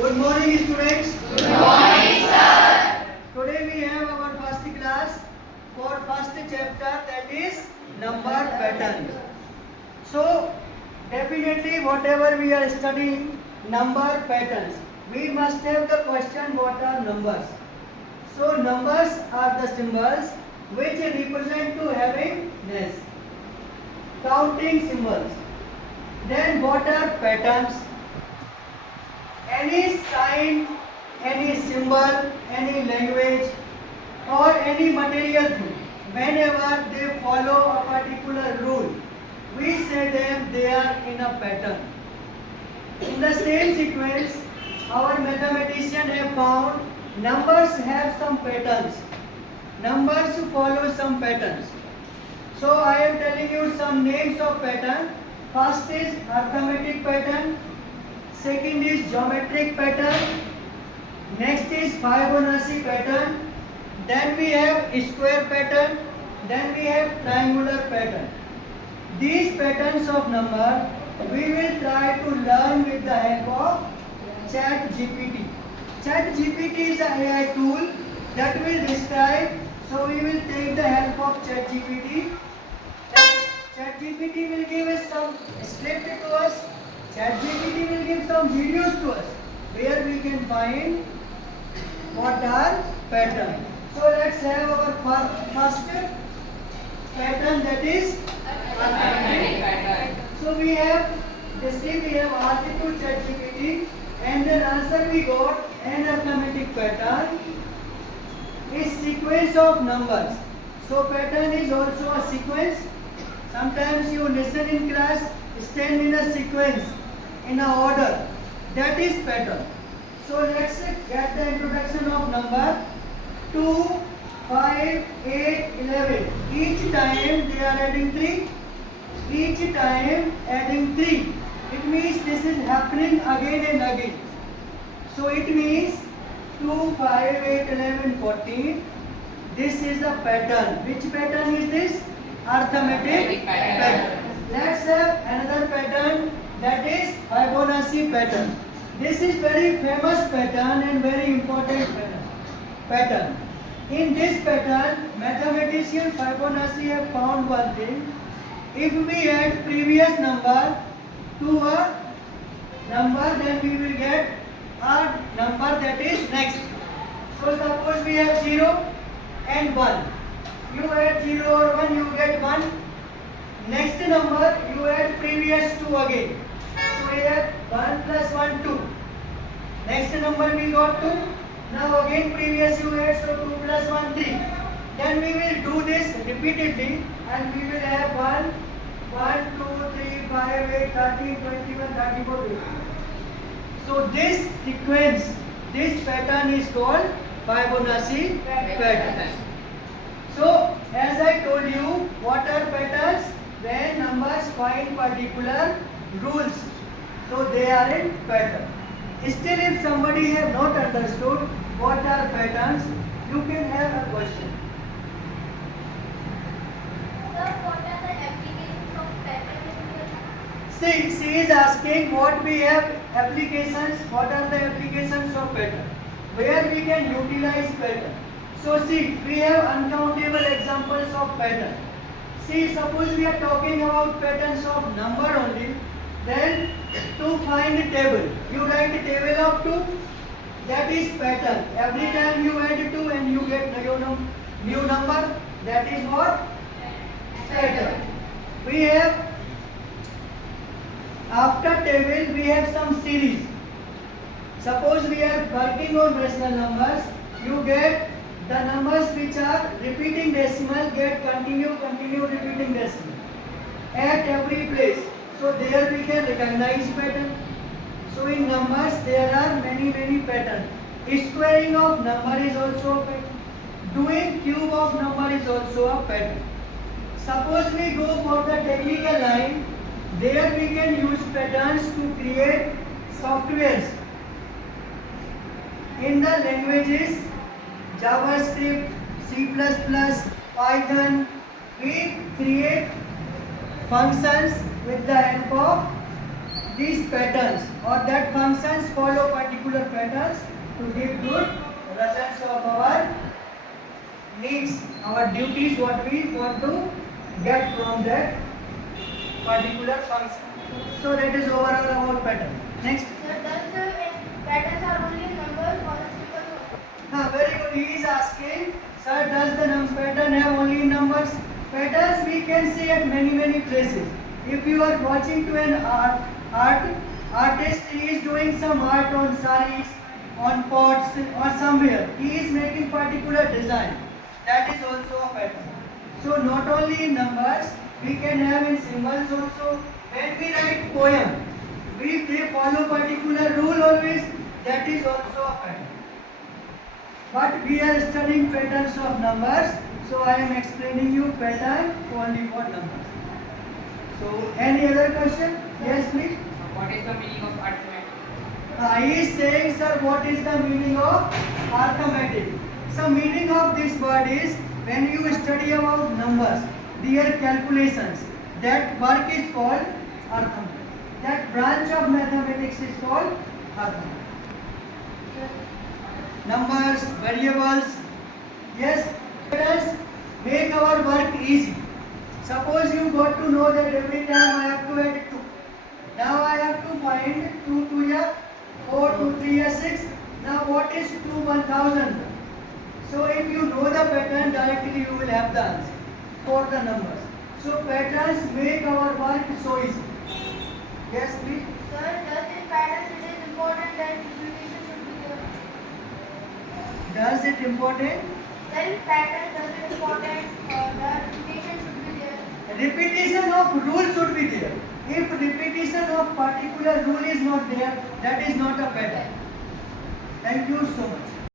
Good morning, students. Good morning, sir. Today we have our first class for first chapter, that is number pattern. So definitely whatever we are studying number patterns, we must have the question what are numbers. So numbers are the symbols which represent to having ness, counting symbols. Then what are patterns? Any sign, any symbol, any language or any material thing, whenever they follow a particular rule, we say them they are in a pattern. In the same sequence, our mathematicians have found numbers have some patterns. Numbers follow some patterns. So I am telling you some names of pattern. First is arithmetic pattern. Second is geometric pattern. Next is Fibonacci pattern. Then we have square pattern. Then we have triangular pattern. These patterns of number we will try to learn with the help of ChatGPT. ChatGPT is an AI tool that will describe. So we will take the help of ChatGPT. ChatGPT will give us some script to us. ChatGPT will give some videos to us where we can find what are patterns. So let's have our first pattern, that is arithmetic pattern. So we have asked it to ChatGPT and then answer we got an arithmetic pattern is sequence of numbers. So pattern is also a sequence. Sometimes you listen in class, stand in a sequence, in a order. That is pattern. So let's get the introduction of number 2, 5, 8, 11. Each time they are adding 3. Each time adding 3. It means this is happening again and again. So it means 2, 5, 8, 11, 14. This is a pattern. Which pattern is this? Arithmetic pattern. Let's have another pattern, that is Fibonacci pattern. This is very famous pattern and very important pattern. In this pattern, mathematician Fibonacci have found one thing. If we add previous number to a number, then we will get a number that is next. So suppose we have 0 and 1. You add 0 or 1, you get 1. Next number, you add previous 2 again. So we have 1 plus 1, 2. Next number we got 2. Now again previous you add, so 2 plus 1, 3. Then we will do this repeatedly and we will have 1, 2, 3, 5, 8, 13, 21, 34, 50. So this sequence, this pattern is called Fibonacci pattern. So as I told you, what are patterns? When numbers find particular rules, so they are in pattern. Still, if somebody have not understood what are patterns, you can have a question. Sir, what are the applications of pattern? She is asking what we have applications, what are the applications of pattern, where we can utilize pattern. So see, we have uncountable examples of pattern. See, suppose we are talking about patterns of number only, then to find a table, you write a table of 2, that is pattern. Every time you add 2 and you get new number, that is what? Pattern. We have, after table, we have some series. Suppose we are working on rational numbers, you get the numbers which are repeating decimal get continue repeating decimal at every place. So there we can recognize pattern. So in numbers there are many patterns. Squaring of number is also a pattern. Doing cube of number is also a pattern. Suppose we go for the technical line, there we can use patterns to create softwares. In the languages JavaScript, C++, Python, we create functions with the help of these patterns, or that functions follow particular patterns to give good results of our needs, our duties, what we want to get from that particular function. So that is overall about pattern. Next. Sir, does patterns are only numbers or a simple word? Very good. He is asking, sir, does the pattern have only numbers? Patterns we can see at many places. If you are watching to an artist, he is doing some art on saris, on pots, or somewhere. He is making particular design. That is also a pattern. So not only in numbers, we can have in symbols also. When we write poem, they follow particular rule always. That is also a pattern. But we are studying patterns of numbers, so I am explaining you pattern only for numbers. So any other question? Yes, please. What is the meaning of arithmetic? He is saying, sir, what is the meaning of arithmetic? So meaning of this word is when you study about numbers, their calculations, that work is called arithmetic. That branch of mathematics is called arithmetic. Numbers, variables, yes, patterns make our work easy. Suppose you got to know that every time I have to add 2. Now I have to find 2 to ya 4, 2, 3 ya 6. Now what is 2 1000? So if you know the pattern, directly you will have the answer for the numbers. So patterns make our work so easy. Yes, please. Sir, does in patterns it is important that repetition should be there? Does it important? Then pattern does it important that repetition should be there? Repetition of rule should be there. If repetition of particular rule is not there, that is not a pattern. Thank you so much.